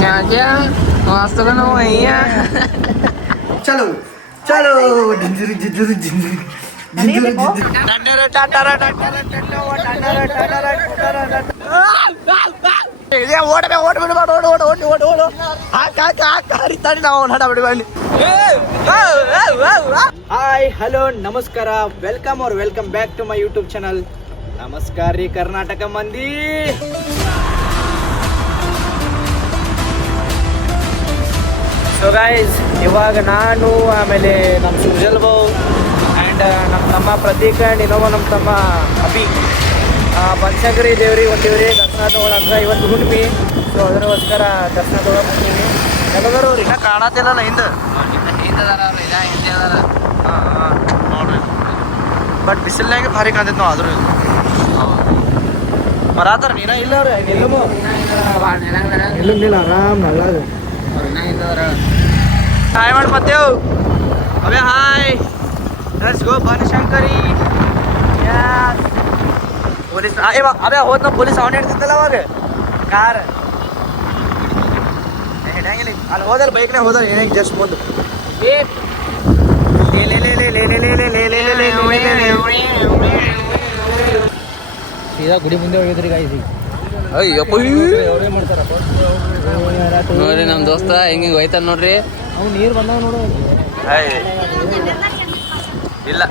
क्या वास्तव में वही है। चलो चलो झिंझुरी झिंझुरी झिंझुरी झिंझुरी ಹಾಯ್ ಹಲೋ ನಮಸ್ಕಾರ ವೆಲ್ಕಮ್ और welcome back to my YouTube channel. ನಮಸ್ಕಾರ ರೀ ಕರ್ನಾಟಕ ಮಂದಿ. ಸೊ ಗೈಸ್, ಇವಾಗ ನಾನು ಆಮೇಲೆ ನಮ್ಮ ಸುಜಲ್ ಬಾವು ಆ್ಯಂಡ್ ನಮ್ಮ ತಮ್ಮ ಪ್ರತೀಕ್ ಆ್ಯಂಡ್ ಇನ್ನೊಬ್ಬ ನಮ್ಮ ತಮ್ಮ ಅಭಿ ಬನಶಂಕರಿ ದೇವ್ರಿಗೆ ಹೊಂಟೀವ್ರಿ ದರ್ಶನ ತೊಗೊಳಕ್ಕೆ. ಇವತ್ತು ಹುಣ್ಣಿಮೆ, ಸೊ ಅದಕ್ಕೋಸ್ಕರ ದರ್ಶನ ತೊಗೊಳಕ್ಕೆ ಹೊಂಟೀವಿ. ಎಲ್ಲದರ ಅವ್ರು ಇನ್ನೂ ಕಾಣತ್ತಿಲ್ಲಲ್ಲ ಹಿಂದೆ. ಹಾಂ ಹಾಂ ನೋಡ್ರಿ, ಬಟ್ ಬಿಸಿಲ್ನಾಗೆ ಭಾರಿ ಕಾಣ್ತೈತೆ ನಾವು. ಆದರೂ ಬರಾತಾರ ನೀನ ಇಲ್ಲ ಅವ್ರೆ ಇಲ್ಲ ಆರಾಮ್ ಅಲ್ಲ. ಹಾಯ್ ಮಾಡಿ ಮತ್ತೇವು ಅವೇ hi. Let's go Banashankari. Police ಅವೇ ಹೋದ್ ನಾವು ಪೊಲೀಸ್ ಅವನೇ ಹಿಡ್ತಿದ್ದಲ್ಲ ಅವಾಗ ಕಾರ್ ಹಿಡಂಗಿಲ್ಲ. ಅಲ್ಲಿ ಹೋದಲ್ಲಿ ಬೈಕ್ನಾಗ ಹೋದಲ್ಲಿ ಏನಾಗ ಜಸ್ಟ್ ಮುಂದೆ ಸೀದಾ ಗುಡಿ ಮುಂದೆ ಹೋಗಿದ್ರಿ ಗಾಯ್ಸಿ. ಅಯ್ಯಪ್ಪ ನೋಡ್ರಿ ನಮ್ಮ ದೋಸ್ತ ಹಿಂಗೆ ಹೋಯ್ತಾನ ನೋಡ್ರಿ. ಅವು ನೀರು ಬಂದಾವ ನೋಡು. ಇಲ್ಲ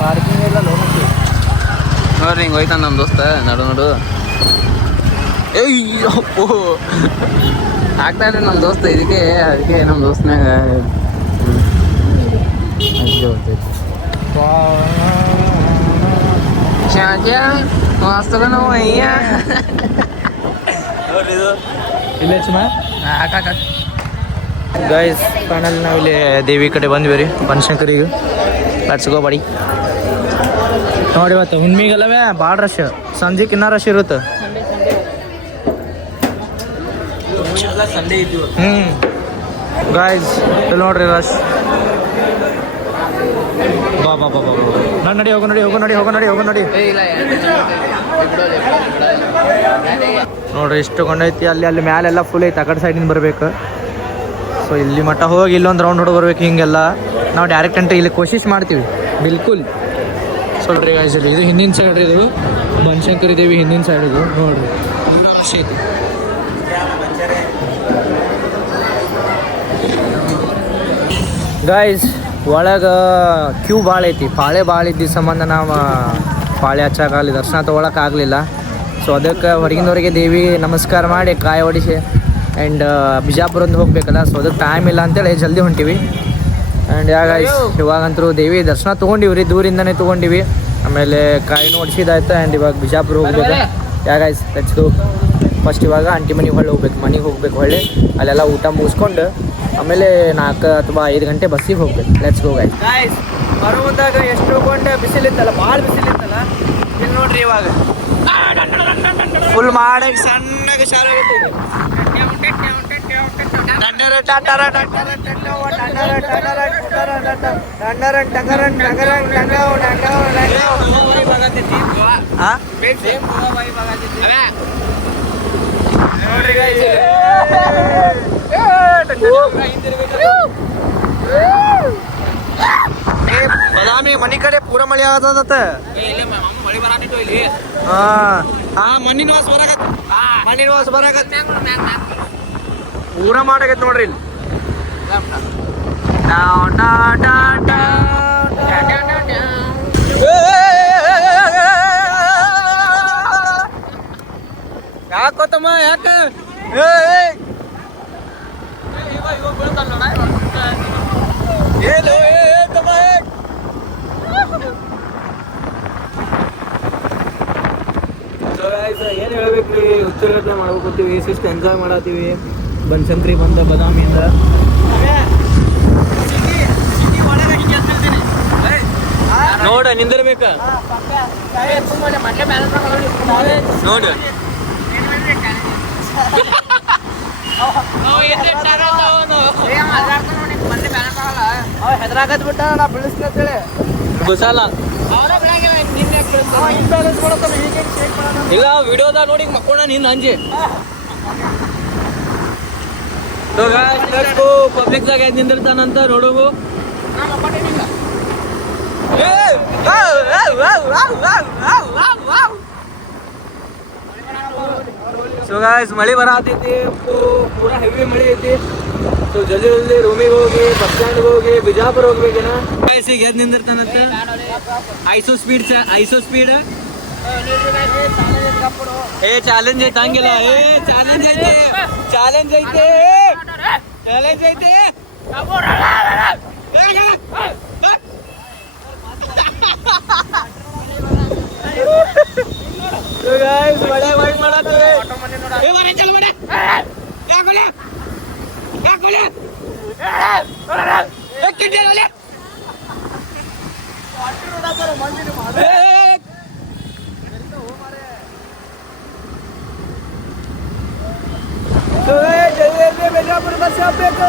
ಪಾರ್ಕಿಂಗ್ ಇಲ್ಲ ನೋಡ್ರಿ ಹಿಂಗೆ ಹೋಯ್ತಾನ ನಮ್ಮ ದೋಸ್ತ. ನೋಡು ಏಯ್ಯಪ್ಪೋ ಆಗ್ತಾನ್ರಿ ನಮ್ಮ ದೋಸ್ತ. ಅದಕ್ಕೆ ನಮ್ಮ ದೋಸ್ತನಾಗ ವಾಸ್ತವ ನಾವು ಅಯ್ಯ ಗೈಸ್ ಫೈನಲ್ ನಾವಿಲ್ಲಿ ದೇವಿ ಕಡೆ ಬಂದ್ವಿ ರೀ ಬನಶಂಕರಿಗೆ. ಲೆಟ್ಸ್ ಗೋ ಬಡಿ. ನೋಡಿ ಇವತ್ತು ಹುಣ್ಣಿಮೆಗಲ್ಲವೇ ಭಾಳ ರಶ್, ಸಂಜೆಗೆ ಇನ್ನೂ ರಶ್ ಇರುತ್ತೆ. ಗಾಯ್ಸ್ ಇಲ್ಲಿ ನೋಡ್ರಿ ರಶ್. ಬಾ ಬಾ ಬಾ ಬಾ ನಾನು ನಡಿ ಹೋಗೋ ನಡಿ. ನೋಡ್ರಿ ಎಷ್ಟು ಕೊಂಡೈತಿ. ಅಲ್ಲಿ ಮ್ಯಾಲೆಲ್ಲ ಫುಲ್ ಐತಿ. ಆ ಕಡೆ ಸೈಡಿಂದ ಬರ್ಬೇಕು. ಸೊ ಇಲ್ಲಿ ಮಟ್ಟ ಹೋಗಿ ಇಲ್ಲೊಂದು ರೌಂಡ್ ಹೊಡೆದು ಬರ್ಬೇಕು. ಹಿಂಗೆಲ್ಲ ನಾವು ಡೈರೆಕ್ಟ್ ಎಂಟ್ರಿ ಇಲ್ಲಿ ಕೋಶಿಶ್ ಮಾಡ್ತೀವಿ ಬಿಲ್ಕುಲ್. ನೋಡ್ರಿ ಗಾಯ್ಸ್, ಇದು ಹಿಂದಿನ ಸೈಡ್, ಇದು ಬನಶಂಕರಿ ದೇವಿ ಹಿಂದಿನ ಸೈಡ್. ಇದು ನೋಡ್ರಿ ರಶ್ ಐತಿ. ಗಾಯ್ಸ್ ಒಳಗೆ ಕ್ಯೂ ಭಾಳ ಐತಿ. ಪಾಳೆ ಭಾಳ ಇದ್ದ ಸಂಬಂಧ ನಾವು ಪಾಳೆ ಹಚ್ಚಾಗಲಿ ದರ್ಶನ ತೊಗೊಳಕ್ಕೆ ಆಗಲಿಲ್ಲ. ಸೊ ಅದಕ್ಕೆ ಹೊರಗಿನವರಿಗೆ ದೇವಿ ನಮಸ್ಕಾರ ಮಾಡಿ ಕಾಯಿ ಹೊಡಿಸಿ ಆ್ಯಂಡ್ ಬಿಜಾಪುರದಿಂದ ಹೋಗ್ಬೇಕಲ್ಲ. ಸೊ ಅದಕ್ಕೆ ಟೈಮ್ ಇಲ್ಲ ಅಂತೇಳಿ ಜಲ್ದಿ ಹೊಂಟಿವಿ. ಆ್ಯಂಡ್ ಗಾಯ್ಸ್ ಇವಾಗಂತರೂ ದೇವಿ ದರ್ಶನ ತೊಗೊಂಡಿವ್ರಿ, ದೂರಿಂದನೇ ತೊಗೊಂಡಿವಿ. ಆಮೇಲೆ ಕಾಯಿನೂ ಹೊಡಿಸಿದಾಯ್ತು. ಆ್ಯಂಡ್ ಇವಾಗ ಬಿಜಾಪುರ ಹೋಗ್ಬೇಕು. Guys let's go. ಫಸ್ಟ್ ಇವಾಗ ಆಂಟಿ ಮನೆಗೆ ಮನೆಗೆ ಹೋಗ್ಬೇಕು. ಹೊಳ್ಳಿ ಅಲ್ಲೆಲ್ಲ ಊಟ ಮುಗಿಸ್ಕೊಂಡು ಆಮೇಲೆ 4 ಅಥವಾ 5 ಗಂಟೆ ಬಸ್ಸಿಗೆ ಹೋಗ್ಬೇಕು. Let's go guys. ಬರುವುದಾಗ ಎಷ್ಟು ಕೊಂಡೆ ಬಿಸಿಲಿತ್ತಲ್ಲ, ಭಾಳ ಬಿಸಿಲಿತ್ತಲ್ಲ. ಇಲ್ಲಿ ನೋಡ್ರಿ ಇವಾಗ ಫುಲ್ ಮಾಡಿ ಸಣ್ಣಗೆ ಶಾಲೆ ಬದಾಮಿ ಮನಿ ಕಡೆ ಪೂರ ಮಳೆ ಆಗತ್ತ. ಮಣ್ಣಿನ ವಾಸ ಬರಾಕತ್ತ ಪೂರ ಮಾಡಾಕೈತಿ ನೋಡ್ರಿ ಇಲ್ಲಿ. ಯಾಕೋತಮ್ಮ ಯಾಕ ಏನು ಹೇಳ್ಬೇಕ್ರಿ, ಉತ್ತರ ಮಾಡ್ಬೇಕತ್ತೀವಿ. ಇಷ್ಟು ಎಂಜಾಯ್ ಮಾಡತ್ತೀವಿ ಬನಶಂಕರಿ ಬಂದ ಬದಾಮಿಯಿಂದ. ನೋಡ ನಿಂದಿರ್ಬೇಕ ನೋಡು. ಹೆದರಾಕತ್ ಬಿಟ್ಟ ನಾ ಬಿಡಿಸ್ತೇಳಿ ಗುಸಾಲ. ಇಲ್ಲ ವಿಡಿಯೋದ ನೋಡಿ ಮಕ್ಕೋಣ ನಿನ್ನ ಅಂಜಿ ಪಬ್ಲಿಕ್ ದಾಗ ನಿಂದಿರ್ತಾನಂತ ನೋಡುವು ಸೊ ಗಾಯ್ಸ್ ಮಳೆ ಬರತೈತಿ ಪೂರಾ ಹೆವಿ ಮಳೆ ಐತಿ ಸೊ ಜಲ್ದಿ ಜಲ್ದಿ ರೂಮಿಗೆ ಹೋಗಿ ಬಸ್ ಸ್ಟ್ಯಾಂಡ್ ಹೋಗಿ ಬಿಜಾಪುರ ಹೋಗ್ಬೇಕೇನ ಗಾಯ್ಸ್ ಈಗ ಎದ್ದು ನಿಂದಿರ್ತಾನಂತ ಐಸೋ ಸ್ಪೀಡ್ ಏ ಚಾಲೆಂಜ್ ಐತೆ ಹಂಗಿಲ್ಲ ಏ ಚಾಲೆಂಜ್ ಐತೆ ಮಳೆ ಮಾಡತ್ತೇವೆ ಬಿಜಾಪುರ ಬಸ್ ಹೋಗ್ಬೇಕು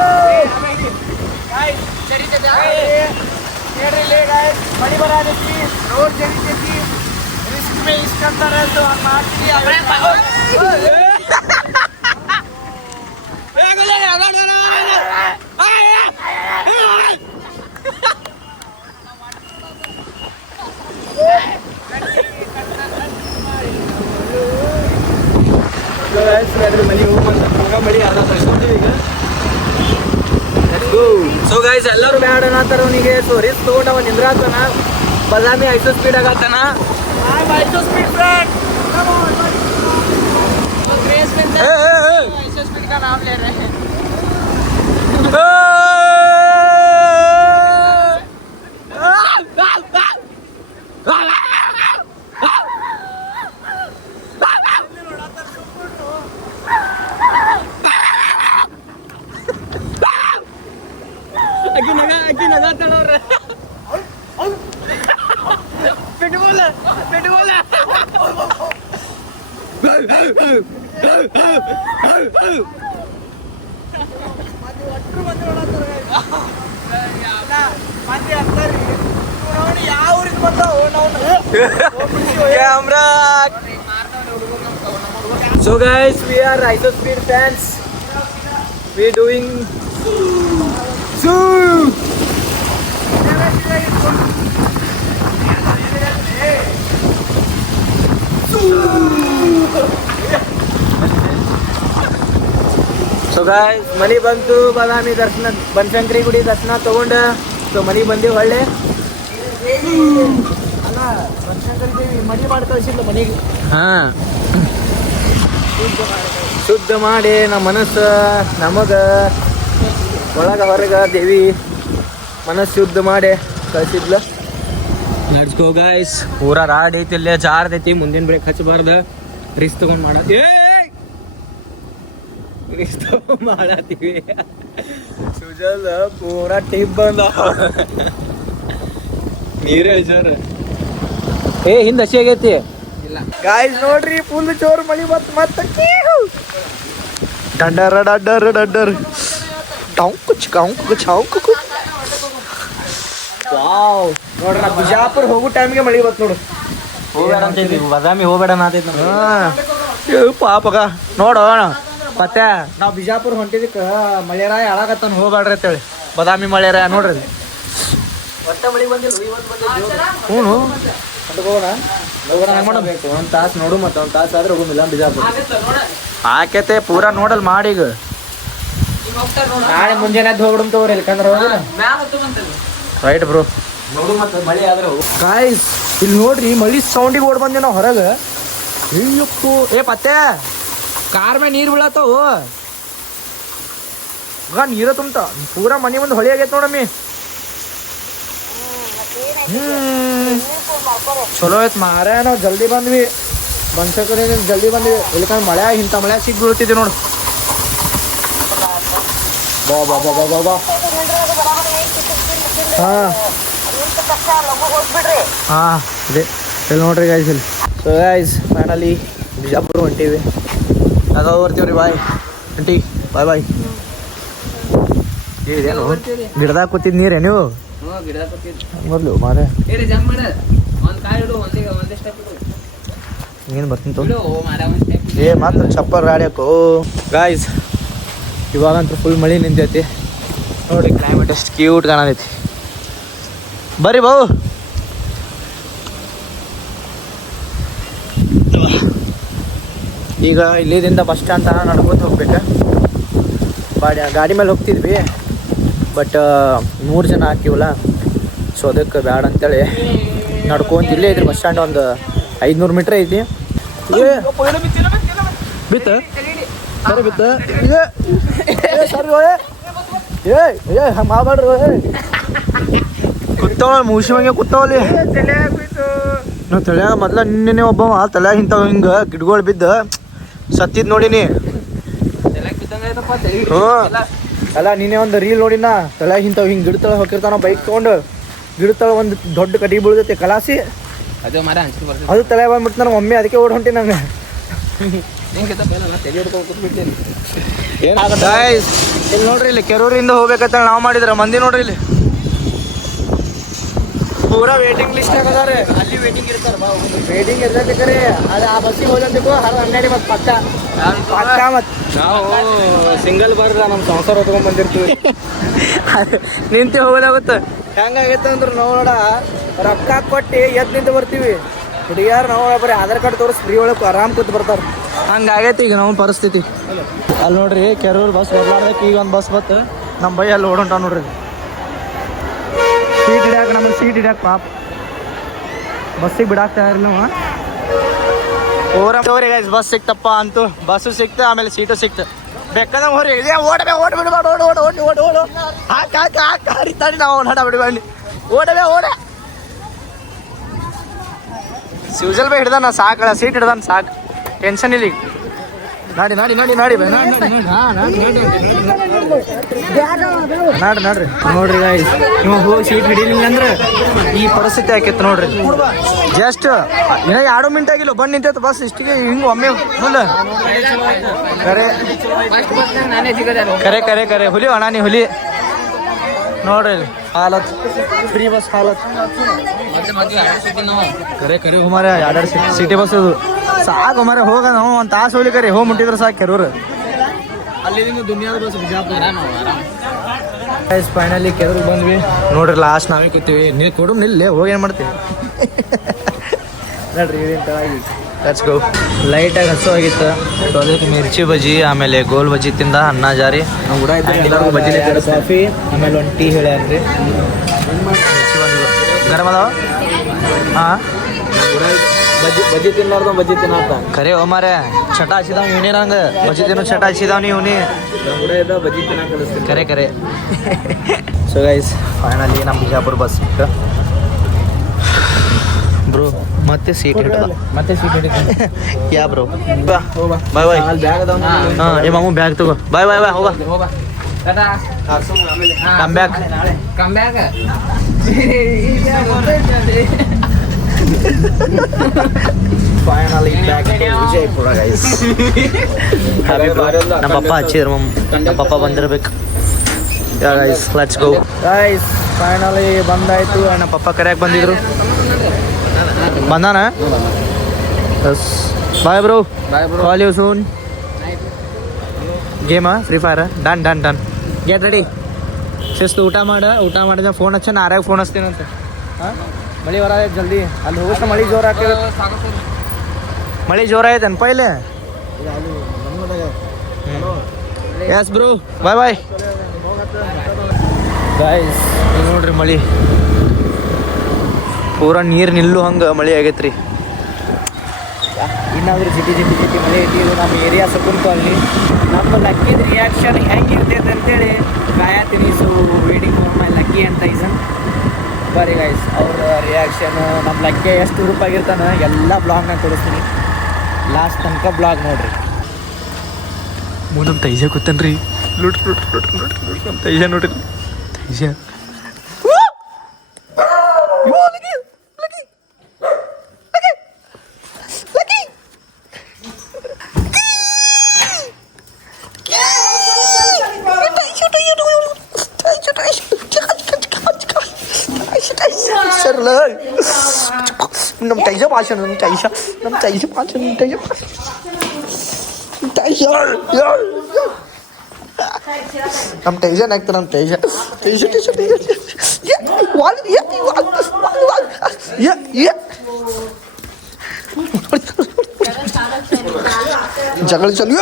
ಮಳಿ ಬರತೈತಿ ರೋಡ್ ಜರಿತೈತಿ ರಿಸ್ಕ್ ಮೇ ಇಸ್ಕೊಂತಾರೆ ಅಂತ ಮಾಡ್ತೀವಿ ಮಳಿ ಮಳಿ ಅರ್ಧ ತರ್ಸ್ಕೊಂತೀವಿ ಈಗ ಸೊ ಗೈಸ್ ಎಲ್ಲರೂ ಬ್ಯಾಡ ಅನ್ನತ್ತಾರ ಅವನಿಗೆ ಸೊ ರಿಸ್ಕ್ ತಗೊಂಡು ಅವ ನಿಂದ್ರಾತನ ಬದಾಮಿ ಐಸೋ ಸ್ಪೀಡ್ ಆಗತ್ತಾನ ಐಸೋ ಸ್ಪೀಡ್ फ्रेंड रेस में ऐसे स्पीड का नाम ले रहे हैं ಅಕ್ಕಿ ನಗಾತಾಳವ್ರ ಬಿಟ್ಬೋಲ camera So guys, we are Iso Speed fans. We doing so guys ಮನಿ ಬಂತು ಬಾದಾಮಿ ದರ್ಶನ ಬನಶಂಕರಿ ಗುಡಿ ದರ್ಶನ ತಗೊಂಡ ಸೊ ಮನಿ ಬಂದೀವಿ ಹೊಳ್ಳೆ ಅಲ್ಲ ಬನಶಂಕರಿ ದೇವಿ ಮನಿ ಮಾಡಿ ಕಳಿಸಿಲ್ಲ ಮನೆಗೆ ಶುದ್ಧ ಮಾಡಿ ನಮ್ಮ ಮನಸ್ಸು ನಮಗೆ ಒಳಗ ಹೊರಗ ದೇವಿ ಮನಸ್ಸು ಶುದ್ಧ ಮಾಡಿ ಕಳಿಸಿದ್ಲ ಲೆಟ್ಸ್ ಗೋ ಗಾಯ್ಸ್ ಪೂರಾ ರಾಡ್ ಐತಿ ಇಲ್ಲೇ ಜಾರ್ದೈತಿ ಮುಂದಿನ ಬ್ರೇಕ್ ಹಚ್ಚಬಾರ್ದ ರಿಸ್ಕ್ ತಗೊಂಡ್ ಮಾಡತ್ತೀವಿ ರಿಸ್ಕ್ ತಗೊಂಡ್ ಮಾಡತ್ತೀವಿ ಸುಜಲ್ ಪೂರಾ ಟಿಪ್ ಬಂದ ನೀರೇ ಸರ್ ಏ ಹಿಂದೆ ಹಸಿ ಆಗೈತಿ ಇಲ್ಲ ಗಾಯ್ಸ್ ನೋಡ್ರಿ ಫುಲ್ ಜೋರ್ ಮಳಿ ಬಂತು ಮತ್ತೆ ಡಡ್ಡರ್ ಡಡ್ಡರ್ ಡಡ್ಡರ್ ವಾವ್ ನೋಡ್ರ ಬಿಜಾಪುರ ಹೋಗೋ ಟೈಮ್ಗೆ ಮಳಿ ಬತ್ ನೋಡು ಹೋಗ್ಬೇಡ ಅಂತೈತಿ ಬಾದಾಮಿ ಹೋಗ್ಬೇಡ ಅಂತೈತಿ ಪಾಪಗ ನೋಡು ಮತ್ತೆ ನಾವು ಬಿಜಾಪುರ ಹೊಂಟಿದಕ್ಕೆ ಮಳೆರಾಯ ಹಾಳಾಗತ್ತಾನ ಹೋಗ್ಬೇಡ್ರಿ ಅಂತೇಳಿ ಬಾದಾಮಿ ಮಳೆರಾಯ ನೋಡ್ರಿ ಒಟ್ಟ ಮಳಿ ಬಂದಿಲ್ಲ ಇವತ್ತು ಬಂದಿದ್ದು ಹ್ಞೂ ಹೋಗೋಣ ಹೆಂಗೆ ಮಾಡಬೇಕು ಒಂದು ತಾಸು ನೋಡು ಮತ್ತೆ ಒಂದು ತಾಸು ಆದ್ರೆ ಹೋಗೋದಿಲ್ಲ ಬಿಜಾಪುರ ಆಕೈತೆ ಪೂರಾ ನೋಡಲ್ ಮಾಡೀಗ ನಾಳೆ ಮುಂಜಾನೆ ಹೋಗ್ಬಿಡಮ್ ತಗೋರಿ ಯಾಕಂದ್ರೆ ಹೋಗಿಲ್ಲ ರೈಟ್ ಬ್ರೋ ನೋಡು ಮತ್ತೆ ಮಳೆ ಆದ್ರೆ ಗಾಯ್ಸ್ ಇಲ್ಲಿ ನೋಡ್ರಿ ಮಳಿ ಸೌಂಡಿಗೆ ಓಡ್ ಬಂದೆ ನಾವು ಹೊರಗೆ ಅಯ್ಯಪ್ಪು ಏ ಪತ್ತೆ ಕಾರ್ ಮೇಲೆ ನೀರು ಬೀಳತ್ತವು ನೀರ ತುಂಬ್ತ ಪೂರಾ ಮನೆ ಮುಂದೆ ಹೊಳಿ ಆಗೈತೆ ನೋಡಮ್ಮಿ ಚಲೋ ಐತ್ ಮಾರ ನಾವು ಜಲ್ದಿ ಬಂದ್ವಿ ಬನ್ಸಕರಿ ಜಲ್ದಿ ಬಂದ್ವಿ ಇಲ್ಲಿಕಂದ್ರೆ ಮಳೆ ಇಂಥ ಮಳೆ ಸಿಗ್ ಬೀಳ್ತಿದ್ವಿ ನೋಡು ಬಾ ಬಾ ಬಾ ಬಾ ಬಾ ಹಾಂ ಹಾಂ ಇದೆ ಇಲ್ಲಿ ನೋಡ್ರಿ ಗಾಯ್ಸ್ ಇಲ್ಲಿ ಸೊ ಗಾಯ್ಸ್ ಫೈನಲಿ ಬಿಜಾಪುರ ಹೊಂಟೀವಿ ಆಗ ಬರ್ತೀವಿ ರೀ ಬಾಯ್ ಹೊಂಟಿ ಬಾಯ್ ಬಾಯ್ ಇದೇನು ಗಿಡದಾಗ ಕೂತಿದ್ ನೀರೇ ನೀವು ಮೊದಲು ಮಾರೇ ಏನು ಬರ್ತೀನಿ ಏ ಮಾತ್ರ ಚಪ್ಪಲ್ ರಾಡ್ಯಾಕೋ ಗಾಯ್ಸ್. ಇವಾಗಂತೂ ಫುಲ್ ಮಳೆ ನಿಂತೈತಿ ನೋಡಿ, ಕ್ಲೈಮೇಟ್ ಎಷ್ಟು ಕ್ಯೂಟ್ ಕಾಣತೈತಿ. ಬರ್ರಿ ಬಾವು. ಈಗ ಇಲ್ಲಿದಿಂದ ಬಸ್ ಸ್ಟ್ಯಾಂಡ್ ತನಕ ನಡ್ಕೊತ ಹೋಗ್ಬೇಕು. ಗಾಡಿ ಮೇಲೆ ಹೋಗ್ತಿದ್ವಿ, ಬಟ್ 3 ಜನ ಹಾಕಿವಲ್ಲ, ಸೊ ಅದಕ್ಕೆ ಬ್ಯಾಡ ಅಂತೇಳಿ ನಡ್ಕೊಂತ ಇಲ್ಲೇ ಇದ್ರಿ. ಬಸ್ ಸ್ಟ್ಯಾಂಡ್ ಒಂದು 500 ಮೀಟ್ರ್ ಐತಿ. ಬಿತ್ತ ಸರಿ ಬಿತ್ತ ಸರಿ ಹಂಗೆ ಮಾಡ್ರಿ ಕೂತಾವ ಮುಗಿಸಿವಂಗೆ ಕೂತಾವಲ್ಲಿ. ನಾವು ತಲೆಯಾಗ ಮೊದ್ಲ ನಿನ್ನೆ ಒಬ್ಬ ತಲೆಯಾಗ ಇಂಥವು ಹಿಂಗೆ ಗಿಡಗಳು ಬಿದ್ದು ಸತ್ತಿದ್ ನೋಡಿನಿ. ಹ್ಞೂ ಅಲ್ಲ ನಿನ್ನೆ ಒಂದು ರೀಲ್ ನೋಡಿನ, ತಲೆಯಾಗ ಇಂಥವು ಹಿಂಗೆ ಗಿಡತಳ ಹೋಗಿರ್ತಾನ ಬೈಕ್ ತೊಗೊಂಡು, ಗಿಡತಳ ಒಂದು ದೊಡ್ಡ ಕಟ್ಟಿಗೆ ಬೀಳ್ದೈತಿ ಕಲಾಸಿ, ಅದು ತಲೆ ಬಂದ್ಬಿಟ್ಟು ನನಗೆ ಒಮ್ಮೆ ಅದಕ್ಕೆ ಓಡ್ ಹೊಂಟಿ ನಂಗೆ. ಇಲ್ಲಿ ನೋಡ್ರಿ, ಇಲ್ಲಿ ಕೆರೂರಿಂದ ಹೋಗ್ಬೇಕಂತ ನಾವು ಮಾಡಿದ್ರ ಮಂದಿ ನೋಡ್ರಿ, ಇಲ್ಲಿ ಪೂರಾ ವೇಟಿಂಗ್ ಲಿಸ್ಟ್ ಆಗದಾರೆ. ಅಲ್ಲಿ ವೇಟಿಂಗ್ ಇರ್ತಾರೆ, ವೇಟಿಂಗ್ ಇರ್ತೈತಿ ಕರೆ. ಅದು ಆ ಬಸ್ಸಿಗೆ ಹೋದಂತಿಗೂ 12 ಮತ್ತು ಪಕ್ಕ ಮತ್ತು ನಾವು ಸಿಂಗಲ್ ಬರ್ರ ನಮ್ಮ ಸಂಸಾರ ಹೊತ್ಕೊಂಡ್ ಬಂದಿರ್ತೀವಿ. ನಿಂತು ಹೋಗೋದಾಗುತ್ತೆ. ಹೆಂಗಾಗೈತೆ ಅಂದ್ರೆ ನಾವು ನೋಡ ರೊಕ್ಕ ಕೊಟ್ಟು ಎದ್ದು ನಿಂತು ಬರ್ತೀವಿ. ಹುಡುಗಿಯಾರು ನಾವು ಬರೀ ಆಧಾರ್ ಕಾರ್ಡ್ ತೋರಿಸಿ ಫ್ರೀ ಒಳಗೆ ಆರಾಮ್ ಕೂತ್ ಬರ್ತಾರೆ. ಹಂಗಾಗೈತಿ ಈಗ ನಾವು ಪರಿಸ್ಥಿತಿ. ಅಲ್ಲಿ ನೋಡ್ರಿ ಕೆರೂರು ಬಸ್ ಬರ್ಲಾರ್ದಕ್ಕೆ ಈಗ ಒಂದು ಬಸ್ ಬತ್ತು ನಮ್ಮ ಬೈ ಅಲ್ಲಿ ಓಡೋಂಟ ನೋಡ್ರಿ. ಸೀಟ್ ಹಿಡ್ಯಾಕ ನಮಗೆ ಸೀಟ್ ಹಿಡ್ಯಾಕ ಪಾಪ ಬಸ್ಸಿಗೆ ಬಿಡಾಕ್ತಾ ಇರಲಿಲ್ಲ ನಾವು. ಓರಿ ಗೈಸ್ ಬಸ್ ಸಿಕ್ತಪ್ಪ ಅಂತೂ. ಬಸ್ಸು ಸಿಕ್ತು, ಆಮೇಲೆ ಸೀಟು ಸಿಕ್ತು. ಬೇಕಾದ್ರೆ ಹೋರಿ ಓಡಬೇ ಓಡ್ಬಿಡ್ಬಾರ್ದು, ಓಡು ಓಡು ಓಡಿ ಓಡು ಓಡು ಹಾಕಿ ಹರಿತಾಡಿ ನಾವು ಹಡ ಬಿಡ್ಬಂಡಿ ಓಡಬೇ ಓಡ. ಸ್ಯೂಸಲ್ ಬೈ ಹಿಡ್ದಾನ ಸಾಕಳ, ಸೀಟ್ ಹಿಡ್ದಾನ ಸಾಕು, ಟೆನ್ಷನ್ ಇಲ್ಲ. ನಾಡಿ ನಾಡಿ ನಾಡಿ ನಾಡಿ ಬೈ ನಾಡ್ರಿ ನಾಡ್ರಿ ನೋಡ್ರಿ ಗಾಯ್ಸ್. ಇವಾಗ ಹೋಗಿ ಸೀಟ್ ಹಿಡಿಲಿಲ್ಲ ಅಂದ್ರೆ ಈ ಪರಿಸ್ಥಿತಿ ಆಕೈತೆ ನೋಡ್ರಿ. ಜಸ್ಟ್ ಇನ್ನೂ 2 ಮಿನಿಟ್ ಆಗಿಲ್ಲ ಬಂದು ನಿಂತೈತೆ ಬಸ್. ಇಷ್ಟಿಗೆ ಹಿಂಗೆ ಒಮ್ಮೆ ಫುಲ್ ಕರೆ ಕರೆ ಕರೆ ಹುಲಿ ಅಣ್ಣ ನೀ ಹುಲಿ ನೋಡ್ರಿ. ಹಾಲತ್ ಫ್ರೀ ಬಸ್ ಹಾಲತ್ ಕರೆ ಕರೆ ಹುಮಾರ 2 ಸಿಟಿ ಬಸ್ ಅದು ಸಾಕು ಹುಮಾರ. ಹೋಗ ನಾವು ಒಂದು ತಾಸು ಹೋಗ್ಲಿ ಕರೆ ಹೋಗಿ ಮುಟ್ಟಿದ್ರೆ ಸಾಕು ಕೆರೂರು. ಅಲ್ಲಿ ದುನಿಯಾದ ಬಸ್ ಬಿಜಾಪುರ. ಫೈನಲಿ ಕೆರೂರು ಬಂದ್ವಿ ನೋಡ್ರಿ. ಲಾಸ್ಟ್ ನಾವೇ ಕೂತೀವಿ. ನೀವು ಕೊಡು ನಿಲ್ಲೇ ಹೋಗಿ ಏನು ಮಾಡ್ತೀವಿ ನೋಡ್ರಿ. Let's go. ಲೈಟಾಗಿ ಹಸುವಾಗಿತ್ತು, ಸೊ ಅದಕ್ಕೆ ಮಿರ್ಚಿ ಬಜ್ಜಿ ಆಮೇಲೆ ಗೋಲ್ ಬಜ್ಜಿ ತಿಂದ, ಅನ್ನ ಜಾರಿ ಎಲ್ಲರಿಗೂ ಬಜ್ಜಿ ಕಾಫಿ ಆಮೇಲೆ ಒಂದು ಟೀ ಹೇಳ್ಯಾನ್ರಿ. ಮಿರ್ಚಿ ಬಂದಿದ್ದು ಗರಂ ಅದಾವ. ಹಾಂ ಬಜ್ಜಿ ತಿನ್ನಲಾರ್ದು ಬಜ್ಜಿ ತಿನ್ನತ್ತ ಖರೆ ಮಾರೆ. ಚಟ ಹಚ್ಚಿದಾವ ಇವನೇ ನಂಗೆ ಬಜ್ಜಿ ತಿನ್ನೋ ಚಟ ಹಚ್ಚಿದಾವ ನೀವು ಇವನೇ ಬಜ್ಜಿ ತಿನ್ನ ಕರೆ ಕರೆ. ಸೊ ಗೈಸ್ ಫೈನಲಿ ನಮ್ಮ ಬಿಜಾಪುರ ಬಸ್ ಸಿಕ್ತು ಬ್ರೋ. ಮತ್ತೆ ಸೀಟ್ ಹಿಡ್ದ, ಮತ್ತೆ ಸೀಟ್ ಹಿಡಿದ ಯಾ ಬ್ರೋ. ಬಾಯ್ ಬಾಯ್. ಹಾಂ ಏ ಮಾಮೂ ಬ್ಯಾಗ್ ತಗೋ. ಬಾಯ್ ಬಾಯ್ ಬಾಯ್ ಹೋಗ. Come back come back. Finally back Vijayapura guys. ನಮ್ಮ ಪಪ್ಪ ಹಚ್ಚಿದ್ರು, ನಮ್ಮ ಪಪ್ಪ ಬಂದಿರ್ಬೇಕು. Guys let's go. Guys finally ಬಂದಾಯ್ತು. ನಮ್ಮ ಪಪ್ಪ ಕರೆಯಾಗಿ ಬಂದಿದ್ರು, ಬಂದಾನ. Yes bye bro, call you soon. ಗೇಮಾ Free Fire done done done. Get ready. ಶಿಸ್ತು ಊಟ ಮಾಡಿದ ಫೋನ್ ಹಚ್ಚ. ನಾರ್ಯಾಗ ಫೋನ್ ಹಚ್ತೀನಂತೆ. ಹಾಂ ಮಳೆ ಹೊರ ಆಯ್ತು ಜಲ್ದಿ. ಅಲ್ಲಿ ಹೋಗೋಷ್ಟು ಮಳೆ ಜೋರು ಆಗ್ತದೆ. ಮಳೆ ಜೋರು ಆಯ್ತು ಅನ್ಪ ಇಲ್ಲೇ. ಎಸ್ ಬ್ರೋ ಬಾಯ್ ಬಾಯ್. ಗಾಯ್ಸ್ ನೋಡ್ರಿ ಮಳೆ ಪೂರ ನೀರು ನಿಲ್ಲು ಹಂಗೆ ಮಳೆ ಆಗೈತ್ರಿ. ಇನ್ನಾದ್ರೂ ಜಿಟಿ ಜಿಟಿ ಜಿಟಿ ಮಳೆ ಐತಿ. ಇದು ನಮ್ಮ ಏರಿಯಾ ಸಕುಂತು. ಅಲ್ಲಿ ನಮ್ಮ ಲಕ್ಕಿದ ರಿಯಾಕ್ಷನ್ ಹೆಂಗಿರ್ತೈತೆ ಅಂತೇಳಿ ಕಾಯತೀನಿ. So waiting for my Lucky and Tyson. ಬರೀ ಗೈಸ್ ಅವ್ರ ರಿಯಾಕ್ಷನ್, ನಮ್ಮ ಲಕ್ಕಿ ಎಷ್ಟು ರೂಪಾಗಿರ್ತಾನೆ ಎಲ್ಲ ಬ್ಲಾಗ್ನಾಗ ತೋರಿಸ್ತೀನಿ. ಲಾಸ್ಟ್ ತನಕ ಬ್ಲಾಗ್ ನೋಡ್ರಿ. ನಮ್ಮ ತೈಜ ಕೂತನ್ರಿ. ನೋಡ್ರಿ ನೋಡ್ರಿ ನೋಡ್ರಿ ನೋಡ್ರಿ ನಮ್ಮ ತೈಜ ನೋಡ್ರಿ. ತೈಜ ನಮ್ಮ ಟೈಜ ಭಾಷೆ ನಮ್ಮ ಟೈಜ ಭಾಷೆ ನಮ್ಮ ಟೈಜನ್ ಆಗ್ತಾರೆ ನಮ್ಮ ಟೈಜ ಜಗಳ ಚಲು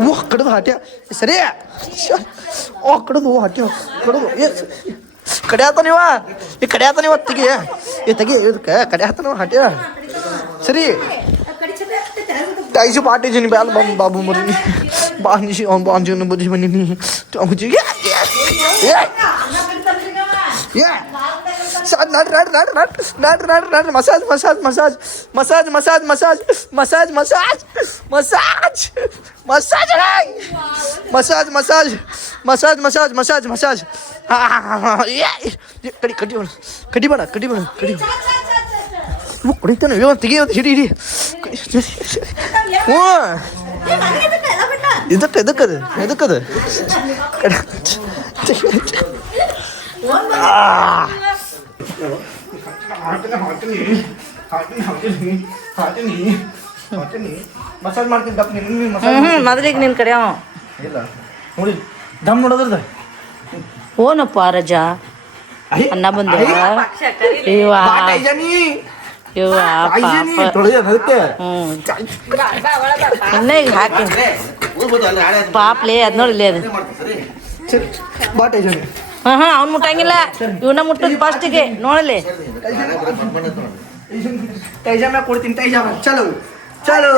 ಓ ಕಡದು ಹಾಟ್ಯ ಸರಿ ಓ ಕಡದು ಹಾಟ್ಯ ಕಡದು ಕಡೆ ಆತ ನೀವ ಈ ಕಡೆ ಆತ ನೀವು ತೆಗಿ ತೆಗಿ ಇದಕ್ಕೆ ಕಡೆ ಆತ ನೀವು ಹಾಟ್ಯ ಸರಿ टाइजू पाटे जनी बैल बाबू मरनी बांजी on बांजी न बुझी बनी नी तो मुझे ये साथ नट मसाज ये कड़ी बड़ा वो कुड़ीतने यो ತೆಗಿಯೋ ಹಿಡಿ ಓ ಎದಕ್ಕದು ಮಸಾಜ್ ಮಾಡ್ತೀನಿ ಮೊದಲಿಗೆ ನಿನ್ನ ಕಡೆ ಅವ ಇಲ್ಲ ನೋಡಿ ದಮ್ ನೋಡೋದ್ರದ ಓನಪ್ಪ ರಜ ಅನ್ನ ಬಂದ ಇವ ಇನ್ನ ಈಗ ಹಾಕಿ ಪಾಪ್ಲೇ ಅದ್ ನೋಡಿಲ್ಲ ಅದು ಅವ್ನು ಮುಟ್ಟಂಗಿಲ್ಲ ಇವನ್ನ ಮುಟ್ಟದ್ ಫಸ್ಟಿಗೆ ನೋಡಲಿ ಕೊಡ್ತೀನಿ ಚಲೋ ಚಲೋ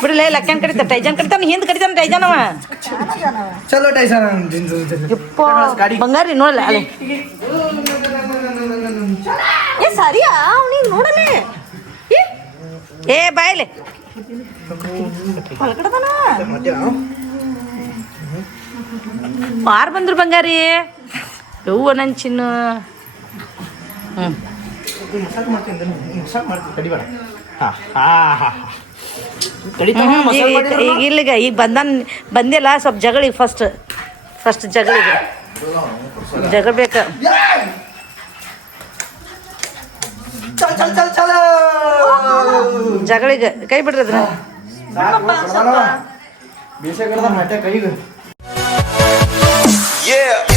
ಬಿಡಲೇ ಲಕ್ಕನ್ ಕಡಿತ ಟೈಜನ್ ಕಡಿತಾನ ಹಿಂದ್ ಕಡಿತಾನ ಟೈಜನ್ ಅವ ಚಲೋ ಟೈಸನ್ ಬಂಗಾರಿ ನೋಡಲ್ಲ ಅಲ್ಲಿ ಏ ಸರಿಯಾ ಅವನಿಗೆ ನೋಡಲೇ ಏ ಬಾಯ್ಲೆ ಹೊಲ್ಕಡದನ ಯಾರು ಬಂದ್ರು ಬಂಗಾರಿ ಯವ್ವ ನನ್ನ ಚಿನ್ನು ಈಗ ಇಲ್ಲಿಗ ಈಗ ಬಂದಿಲ್ಲ ಸ್ವಲ್ಪ ಜಗಳಿಗೆ ಫಸ್ಟ್ ಜಗಳ ಬೇಕು ಜಗಳಿಗೆ ಕೈ ಬಿಡ್ರಿ ಅದನ್ನ Yeah.